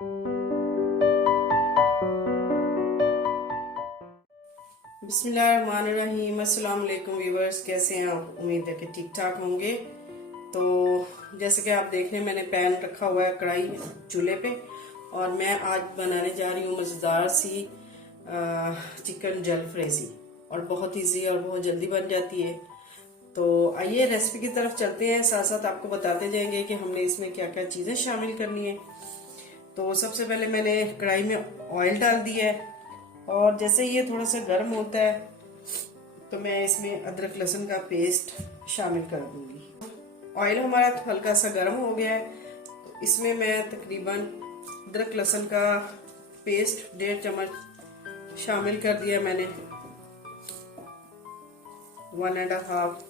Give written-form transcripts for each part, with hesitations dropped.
बिस्मिल्लाहिर्रहमानिर्रहीम। अस्सलाम वालेकुम व्यूवर्स, कैसे हैं आप? उम्मीद है कि ठीक ठाक होंगे। तो जैसे कि आप देख रहे हैं, मैंने पैन रखा हुआ है कढ़ाई चूल्हे पे और मैं आज बनाने जा रही हूँ मज़ेदार सी चिकन जलफ्रेज़ी। और बहुत ईजी और बहुत जल्दी बन जाती है। तो आइए रेसिपी की तरफ चलते हैं, साथ साथ आपको बताते जाएंगे कि हमने इसमें क्या क्या चीज़ें शामिल करनी है। तो सबसे पहले मैंने कढ़ाई में ऑयल डाल दिया है और जैसे ये थोड़ा सा गर्म होता है तो मैं इसमें अदरक लहसुन का पेस्ट शामिल कर दूंगी। ऑयल हमारा तो हल्का सा गर्म हो गया है, तो इसमें मैं तकरीबन अदरक लहसुन का पेस्ट 1.5 चम्मच शामिल कर दिया मैंने। 1.5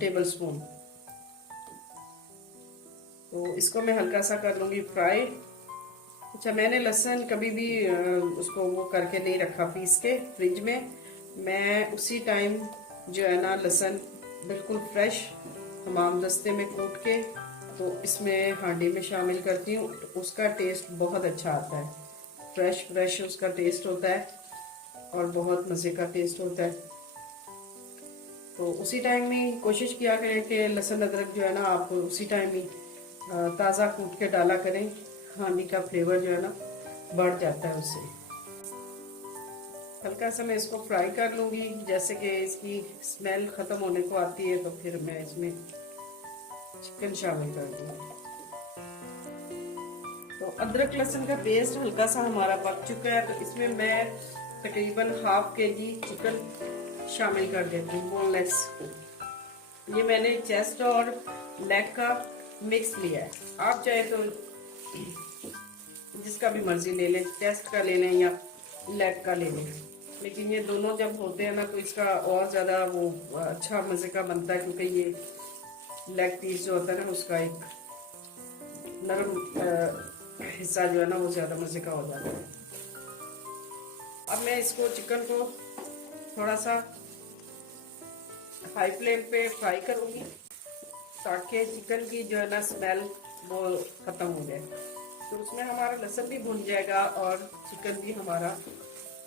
टेबल स्पून। तो इसको मैं हल्का सा कर लूंगी फ्राई। अच्छा, मैंने लहसुन कभी भी उसको वो करके नहीं रखा पीस के फ्रिज में। मैं उसी टाइम जो है ना लहसुन बिल्कुल फ्रेश हमाम दस्ते में कूट के तो इसमें हांडी में शामिल करती हूँ। तो उसका टेस्ट बहुत अच्छा आता है, फ्रेश फ्रेश उसका टेस्ट होता है और बहुत मज़े का टेस्ट होता है। तो उसी टाइम में कोशिश किया करें कि लहसुन अदरक जो है ना आप उसी टाइम ही ताज़ा कूट के डाला करें। हांडी का फ्लेवर जो है ना बढ़ जाता है उससे। हल्का सा मैं इसको फ्राई कर लूँगी, जैसे कि इसकी स्मेल ख़त्म होने को आती है तो फिर मैं इसमें चिकन शामिल कर दूँगी। तो अदरक लहसुन का पेस्ट हल्का सा हमारा पक चुका है, तो इसमें मैं तकरीबन ½ kg चिकन शामिल कर देती हूँ, बोनलेस। ये मैंने चेस्ट और लेग का मिक्स लिया है। आप चाहे तो जिसका भी मर्जी ले लें, चेस्ट का ले लें या लेग का ले लें, लेकिन ये दोनों जब होते हैं ना तो इसका और ज़्यादा वो अच्छा मज़े का बनता है, क्योंकि ये लेग पीस जो होता है ना उसका एक नरम हिस्सा जो है ना वो ज़्यादा मज़े का हो जाता है। अब मैं इसको चिकन को थोड़ा सा हाई फ्लेम पे फ्राई करूँगी ताकि चिकन की जो है ना स्मेल वो ख़त्म हो जाए। तो उसमें हमारा लहसुन भी भुन जाएगा और चिकन भी हमारा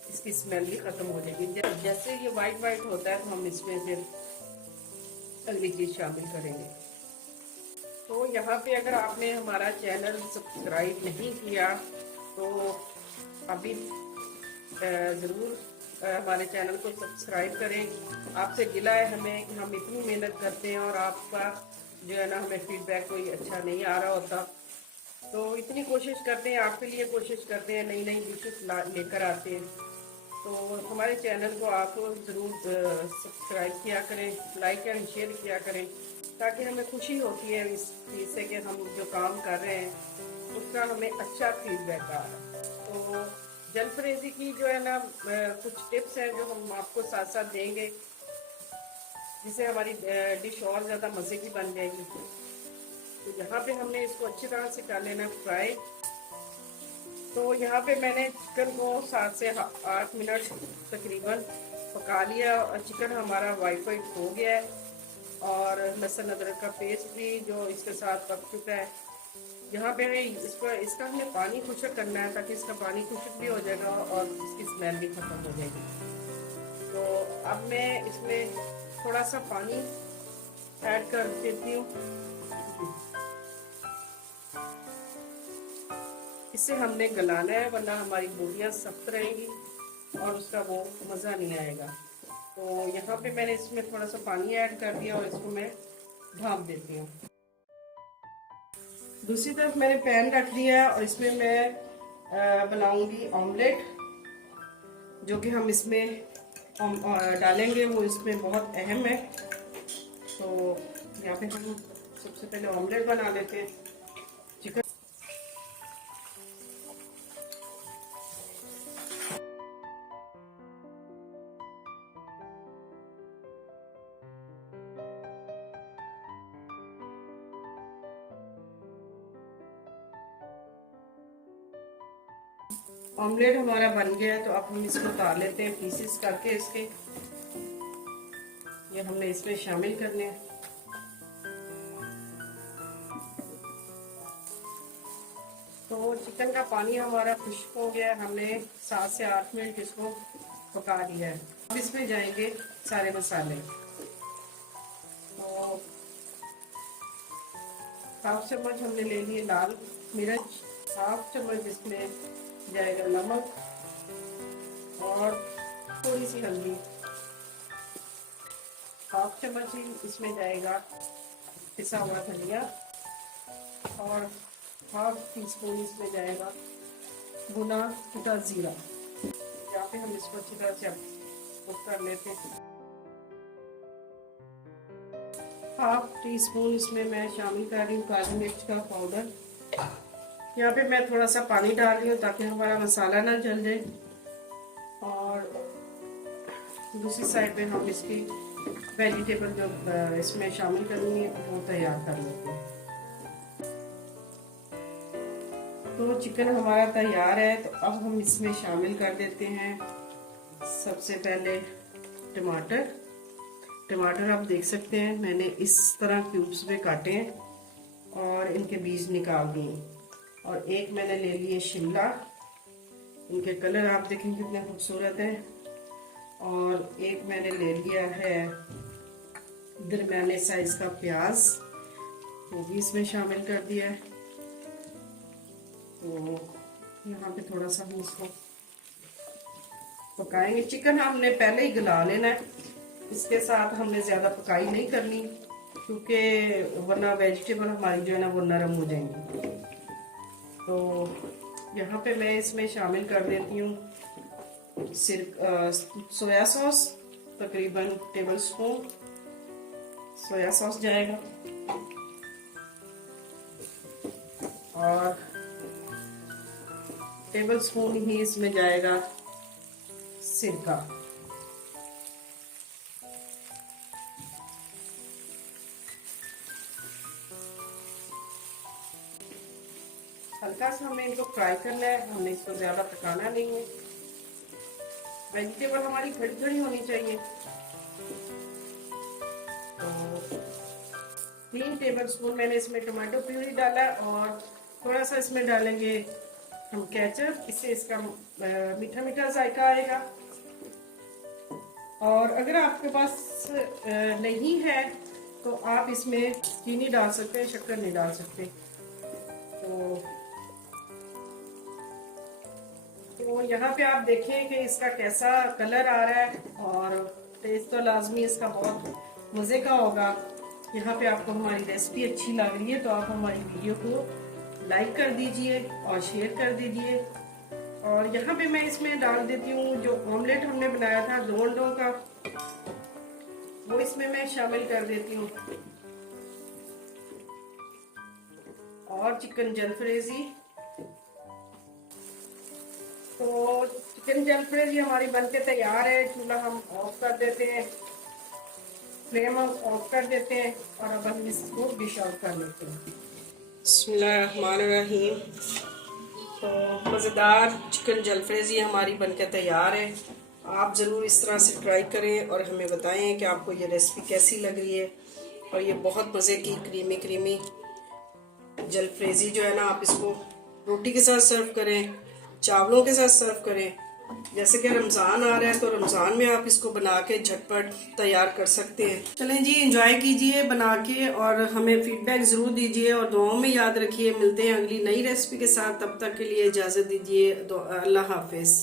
इसकी स्मेल भी ख़त्म हो जाएगी। जैसे ये वाइट वाइट होता है तो हम इसमें फिर अगली चीज़ शामिल करेंगे। तो यहाँ पे अगर आपने हमारा चैनल सब्सक्राइब नहीं किया तो अभी ज़रूर हमारे चैनल को सब्सक्राइब करें। आपसे गिला है हमें कि हम इतनी मेहनत करते हैं और आपका जो है ना हमें फीडबैक कोई अच्छा नहीं आ रहा होता। तो इतनी कोशिश करते हैं, आपके लिए कोशिश करते हैं, नई नई डिशेस लेकर आते हैं। तो हमारे चैनल को आप ज़रूर सब्सक्राइब किया करें, लाइक एंड शेयर किया करें, ताकि हमें खुशी होती है इस चीज़ से कि हम जो काम कर रहे हैं उसका हमें अच्छा फीडबैक आ रहा है। तो जलफ्रेज़ी की जो है ना कुछ टिप्स हैं जो हम आपको साथ साथ देंगे, जिससे हमारी डिश और ज़्यादा मज़े की बन जाएगी। तो यहाँ पे हमने इसको अच्छी तरह से कर लेना फ्राई। तो यहाँ पे मैंने चिकन को 7 से 8 मिनट तकरीबन पका लिया और चिकन हमारा वाइट वाइट हो गया है और लहसुन अदरक का पेस्ट भी जो इसके साथ पक चुका है। यहाँ पे इसका हमें पानी खुशक करना है ताकि इसका पानी खुशक भी हो जाएगा और इसकी स्मेल भी खत्म हो जाएगी। तो अब मैं इसमें थोड़ा सा पानी ऐड कर देती हूँ। इसे हमने गलाना है, वरना हमारी बोटियाँ सख्त रहेंगी और उसका वो मज़ा नहीं आएगा। तो यहाँ पे मैंने इसमें थोड़ा सा पानी ऐड कर दिया और इसको मैं ढाँप देती हूँ। दूसरी तरफ मैंने पैन रख दिया है और इसमें मैं बनाऊंगी ऑमलेट, जो कि हम इसमें डालेंगे, वो इसमें बहुत अहम है। तो यहाँ पे हम सबसे पहले ऑमलेट बना लेते हैं। चिकन ऑमलेट हमारा बन गया है, तो अब हम इसको उतार लेते हैं पीसेस करके इसके। ये हमने इसमें शामिल करने हैं। तो चिकन का पानी हमारा खुश्क हो गया, हमने 7 से 8 मिनट इसको पका दिया है। अब इसमें जाएंगे सारे मसाले। तो 1/2 चम्मच हमने ले लिए लाल मिर्च, 1/2 चम्मच इसमें जाएगा नमक और थोड़ी सी हल्दी, 1/2 चम्मच ही इसमें जाएगा पिसा हुआ धनिया और 1/2 टीस्पून इसमें जाएगा भुना कुटा जीरा। यहाँ पे हम इसको अच्छी तरह से कुक कर लेते हैं। 1/2 टीस्पून इसमें मैं शामिल कर रही हूँ काली मिर्च का पाउडर। यहाँ पे मैं थोड़ा सा पानी डाल रही हूँ ताकि हमारा मसाला ना जल जाए। और दूसरी साइड पे हम इसकी वेजिटेबल जो इसमें शामिल करेंगे वो तैयार कर लेते हैं। तो चिकन हमारा तैयार है, तो अब हम इसमें शामिल कर देते हैं सबसे पहले टमाटर। टमाटर आप देख सकते हैं मैंने इस तरह क्यूब्स में काटे हैं और इनके बीज निकाल दिए। और एक मैंने ले लिए शिमला, इनके कलर आप देखें कितने खूबसूरत हैं। और एक मैंने ले लिया है दरमियाने साइज का प्याज, वो भी इसमें शामिल कर दिया है। तो यहाँ पे थोड़ा सा हम इसको पकाएंगे। चिकन हमने पहले ही गला लेना है, इसके साथ हमने ज़्यादा पकाई नहीं करनी क्योंकि वरना वेजिटेबल हमारी जो है ना वो नरम हो जाएंगी। तो यहाँ पे मैं इसमें शामिल कर देती हूँ सोया सॉस, तकरीबन टेबलस्पून सोया सॉस जाएगा और टेबलस्पून ही इसमें जाएगा सिरका। हल्का सा हमें इनको फ्राई करना है, हमने इसको ज्यादा पकाना नहीं है। वेजिटेबल हमारी खड़ी खड़ी होनी चाहिए। तो 3 टेबलस्पून मैंने इसमें टमाटो प्यूरी डाला और थोड़ा सा इसमें डालेंगे हम केचप, इससे इसका मीठा मीठा जायका आएगा। और अगर आपके पास नहीं है तो आप इसमें चीनी डाल सकते हैं, शक्कर नहीं डाल सकते। तो यहाँ पे आप देखें कि इसका कैसा कलर आ रहा है और टेस्ट तो लाजमी इसका बहुत मज़े का होगा। यहाँ पे आपको हमारी रेसिपी अच्छी लग रही है तो आप हमारी वीडियो को लाइक कर दीजिए और शेयर कर दीजिए। और यहाँ पे मैं इसमें डाल देती हूँ जो ऑमलेट हमने बनाया था 2 अंडों का, वो इसमें मैं शामिल कर देती हूँ। और चिकन जलफ्रेजी, तो चिकन जलफ्रेजी हमारी बनके तैयार है। चूल्हा हम ऑफ कर देते हैं, फ्लेम हम ऑफ कर देते हैं और अब हम इसको डिश आउट कर लेते हैं। बिस्मिल्लाहिर्रहमानिर्रहीम। तो मज़ेदार चिकन जलफ्रेजी हमारी बनके तैयार है। आप ज़रूर इस तरह से ट्राई करें और हमें बताएं कि आपको ये रेसिपी कैसी लग रही है। और ये बहुत मज़े की क्रीमी क्रीमी जलफ्रेजी जो है ना, आप इसको रोटी के साथ सर्व करें, चावलों के साथ सर्व करें। जैसे कि रमज़ान आ रहा है तो रमज़ान में आप इसको बना के झटपट तैयार कर सकते हैं। चलें जी, एंजॉय कीजिए बना के और हमें फीडबैक ज़रूर दीजिए और दुआओं में याद रखिए। मिलते हैं अगली नई रेसिपी के साथ, तब तक के लिए इजाज़त दीजिए। अल्लाह हाफिज़।